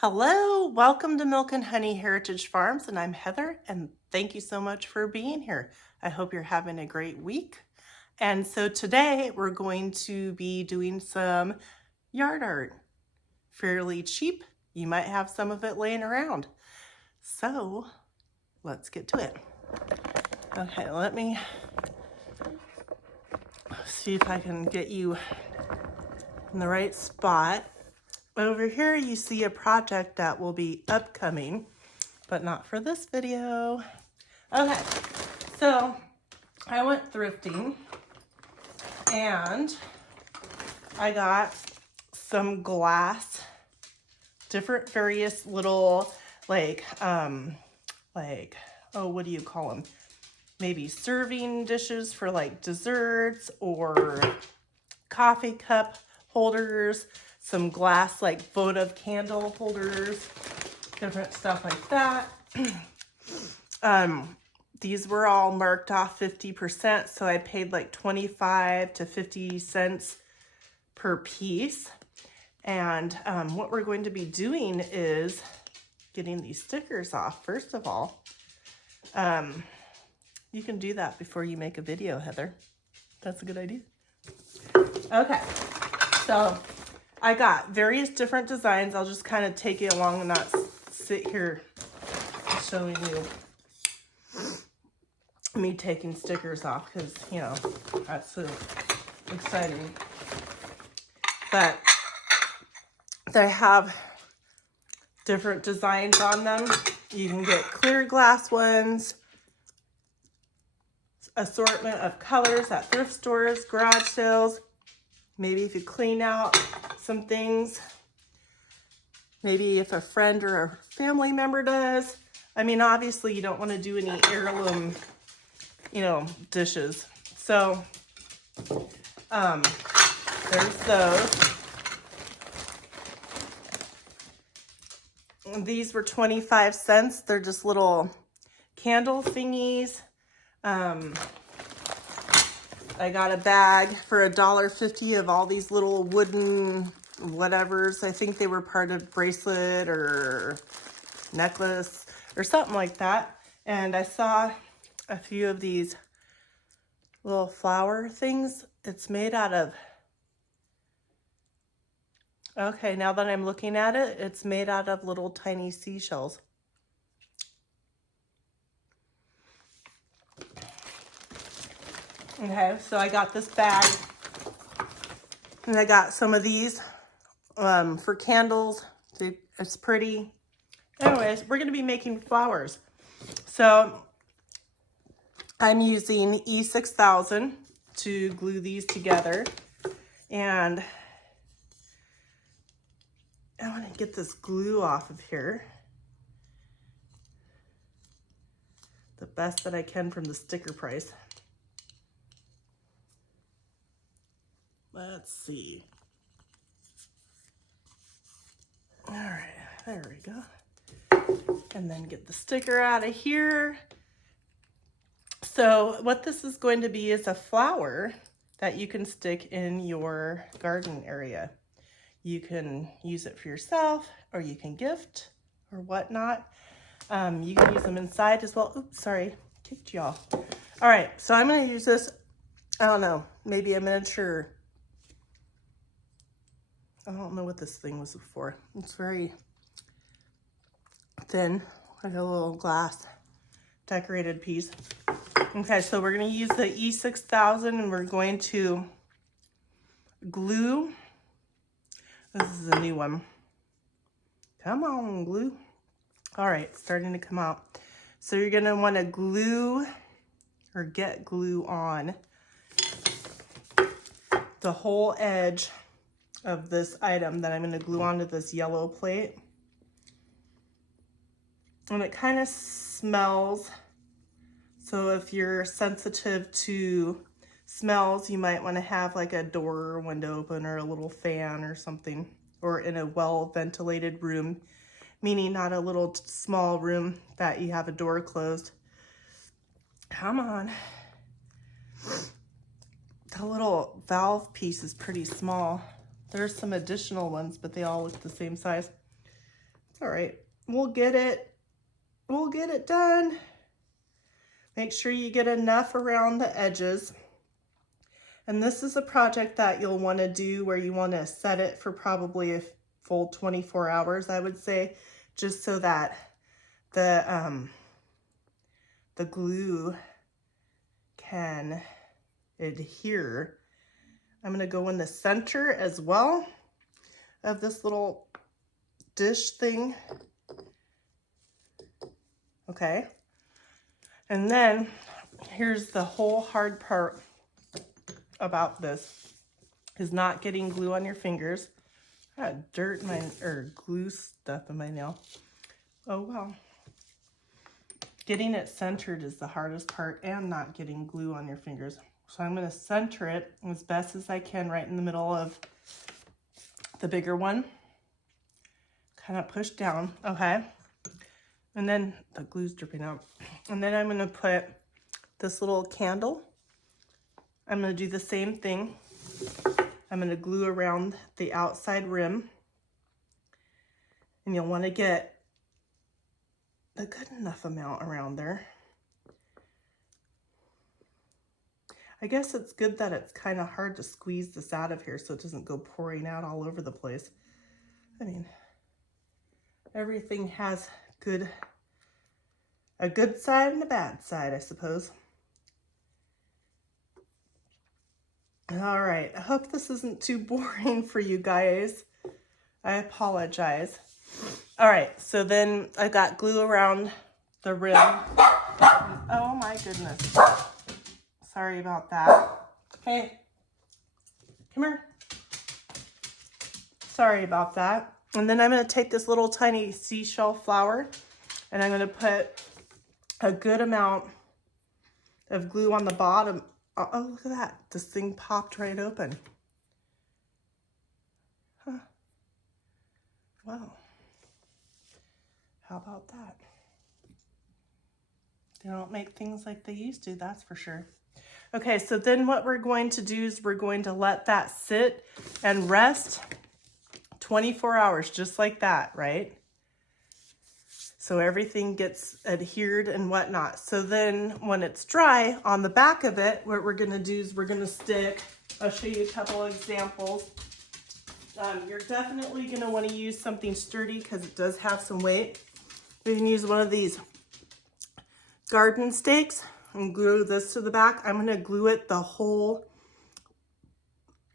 Hello, welcome to Milk and Honey Heritage Farms, and I'm Heather, and thank you so much for being here. I hope you're having a great week. And so today we're going to be doing some yard art. Fairly cheap. You might have some of it laying around. So let's get to it. Okay, let me see if I can get you in the right spot. Over here you see a project that will be upcoming, but not for this video. Okay, so I went thrifting and I got some glass, different various little oh, what do you call them? Maybe serving dishes for like desserts or coffee cup holders, some glass like votive candle holders, different stuff like that. These were all marked off 50%, so I paid like 25 to 50 cents per piece. And what we're going to be doing is getting these stickers off. First of all, you can do that before you make a video, Heather. That's a good idea. Okay, so I got various different designs. I'll just kind of take you along and not sit here showing you me taking stickers off because, you know, that's so exciting. But they have different designs on them. You can get clear glass ones, assortment of colors at thrift stores, garage sales. Maybe if you clean out some things, maybe if a friend or a family member does. I mean, obviously you don't want to do any heirloom, dishes. So, there's those. These were 25 cents. They're just little candle thingies. I got a bag for $1.50 of all these little wooden whatevers. I think they were part of bracelet or necklace or something like that. And I saw a few of these little flower things. It's made out of, okay, now that I'm looking at it, it's made out of little tiny seashells. Okay, so I got this bag, and I got some of these for candles. It's pretty. Anyways, we're going to be making flowers. So I'm using E6000 to glue these together. And I want to get this glue off of here the best that I can from the sticker price. Let's see. All right, there we go. And then get the sticker out of here. So what this is going to be is a flower that you can stick in your garden area. You can use it for yourself, or you can gift or whatnot. You can use them inside as well. Oops, sorry, kicked y'all. All right, so I'm gonna use this, I don't know, maybe a miniature. I don't know what this thing was for. It's very thin, like a little glass decorated piece. Okay, so we're going to use the E6000 and we're going to glue. This is a new one. Come on, glue. All right, it's starting to come out. So you're going to want to glue or get glue on the whole edge of this item that I'm going to glue onto this yellow plate. And it kind of smells. So if you're sensitive to smells, you might want to have like a door or window open or a little fan or something, or in a well-ventilated room, meaning not a little small room that you have a door closed. Come on. The little valve piece is pretty small. There's some additional ones, but they all look the same size. All right, we'll get it done. Make sure you get enough around the edges. And this is a project that you'll want to do where you want to set it for probably a full 24 hours, I would say, just so that the glue can adhere. I'm going to go in the center as well of this little dish thing. Okay. And then here's the whole hard part about this is not getting glue on your fingers. I got dirt in my, or glue stuff in my nail. Oh well. Getting it centered is the hardest part, and not getting glue on your fingers. So I'm going to center it as best as I can right in the middle of the bigger one. Kind of push down, okay? And then the glue's dripping out. And then I'm going to put this little candle. I'm going to do the same thing. I'm going to glue around the outside rim. And you'll want to get a good enough amount around there. I guess it's good that it's kind of hard to squeeze this out of here so it doesn't go pouring out all over the place. I mean, everything has a good side and a bad side, I suppose. All right, I hope this isn't too boring for you guys. I apologize. All right, so then I got glue around the rim. Oh my goodness. Sorry about that. Hey, come here. Sorry about that. And then I'm going to take this little tiny seashell flower and I'm going to put a good amount of glue on the bottom. Oh, look at that. This thing popped right open. Huh. Wow. How about that? They don't make things like they used to, that's for sure. Okay, so then what we're going to do is we're going to let that sit and rest 24 hours, just like that, right? So everything gets adhered and whatnot. So then when it's dry, on the back of it, what we're gonna do is we're gonna stick, I'll show you a couple examples. You're definitely gonna wanna use something sturdy because it does have some weight. You can use one of these garden stakes and glue this to the back. I'm gonna glue it the whole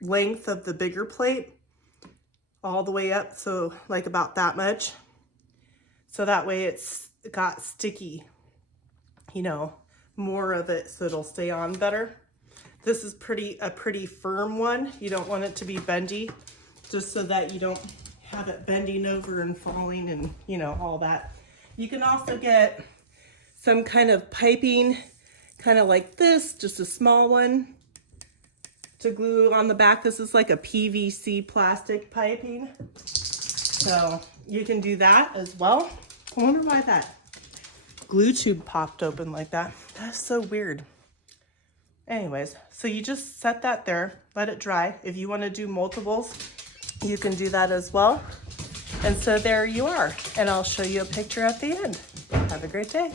length of the bigger plate, all the way up, so like about that much. So that way it's got sticky, you know, more of it so it'll stay on better. This is a pretty firm one. You don't want it to be bendy, just so that you don't have it bending over and falling and, you know, all that. You can also get some kind of piping, kind of like this, just a small one to glue on the back. This is like a PVC plastic piping. So you can do that as well. I wonder why that glue tube popped open like that. That's so weird. Anyways, so you just set that there, let it dry. If you want to do multiples, you can do that as well. And so there you are. And I'll show you a picture at the end. Have a great day.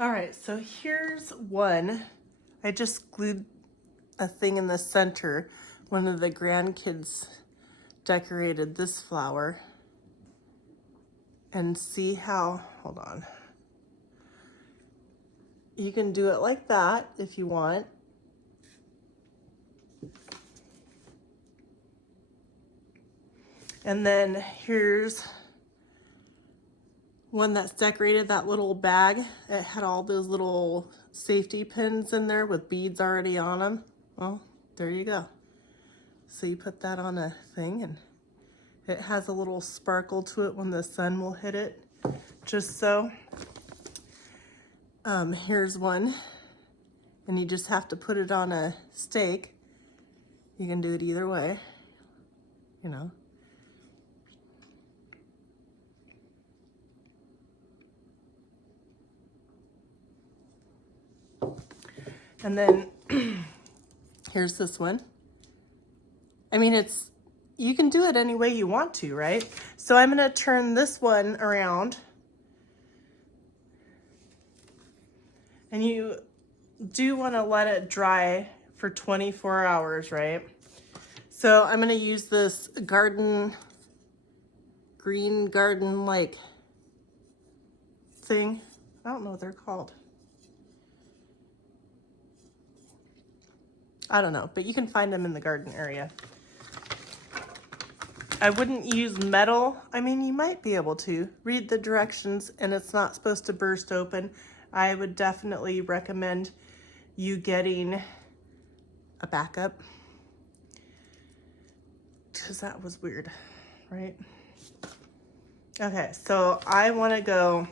All right, so here's one. I just glued a thing in the center. One of the grandkids decorated this flower. And see how, hold on. You can do it like that if you want. And then here's one that's decorated, that little bag. It had all those little safety pins in there with beads already on them. Well, there you go. So you put that on a thing and it has a little sparkle to it when the sun will hit it, just so. Here's one, and you just have to put it on a stake. You can do it either way, you know. And then here's this one. I mean, it's you can do it any way you want to, right? So I'm gonna turn this one around. And you do want to let it dry for 24 hours, right? So I'm going to use this green garden like thing. I don't know what they're called. I don't know, but you can find them in the garden area. I wouldn't use metal. I mean, you might be able to. Read the directions, and it's not supposed to burst open. I would definitely recommend you getting a backup, because that was weird, right? Okay, so I want to go,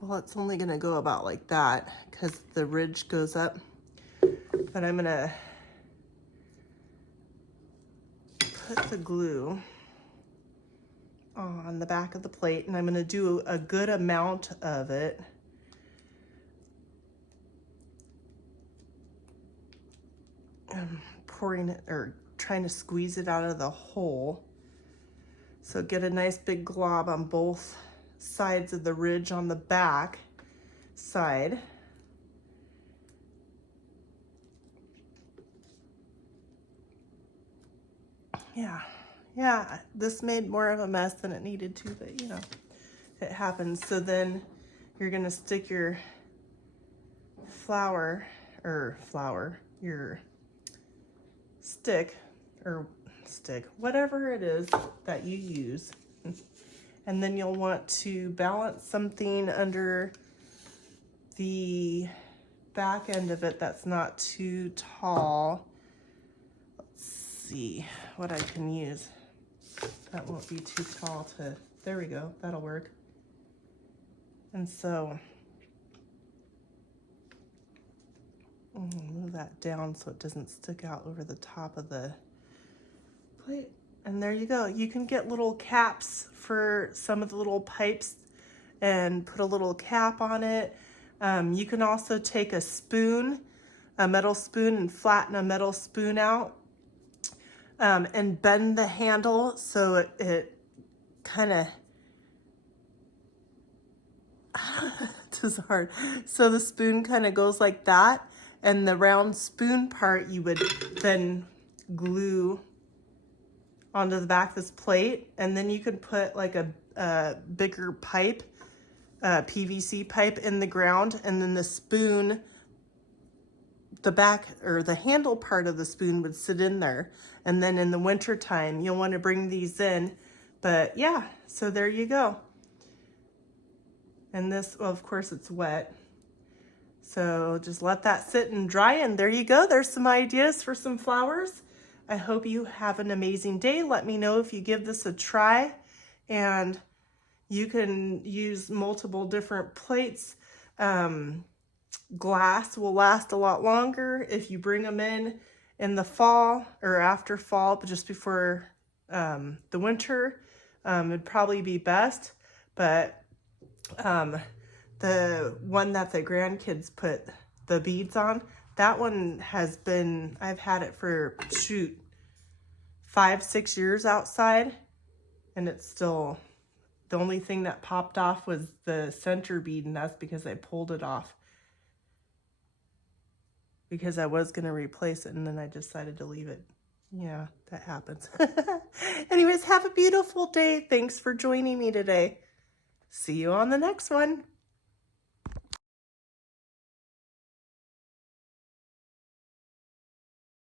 well, it's only going to go about like that because the ridge goes up, but I'm going to put the glue on the back of the plate, and I'm going to do a good amount of it. I'm pouring it, or trying to squeeze it out of the hole. So get a nice big glob on both sides of the ridge on the back side. Yeah, this made more of a mess than it needed to, but you know, it happens. So then you're gonna stick your your stick, whatever it is that you use. And then you'll want to balance something under the back end of it that's not too tall. Let's see what I can use. That won't be too tall to, there we go, that'll work. And so, move that down so it doesn't stick out over the top of the plate. And there you go. You can get little caps for some of the little pipes and put a little cap on it. You can also take a spoon, a metal spoon, and flatten a metal spoon out. And bend the handle so it kind of, this is hard. So the spoon kind of goes like that, and the round spoon part you would then glue onto the back of this plate, and then you could put like a bigger pipe, PVC pipe in the ground, and then the spoon, the back or the handle part of the spoon would sit in there. And then in the winter time, you'll want to bring these in. But yeah, so there you go. And this, well, of course it's wet. So just let that sit and dry, and there you go. There's some ideas for some flowers. I hope you have an amazing day. Let me know if you give this a try, and you can use multiple different plates. Glass will last a lot longer if you bring them in the fall or after fall, but just before the winter. It'd probably be best. But the one that the grandkids put the beads on, that one has been, I've had it for, 5-6 years outside, and it's still, the only thing that popped off was the center bead, and that's because I pulled it off. Because I was going to replace it, and then I decided to leave it. Yeah, that happens. Anyways, have a beautiful day. Thanks for joining me today. See you on the next one.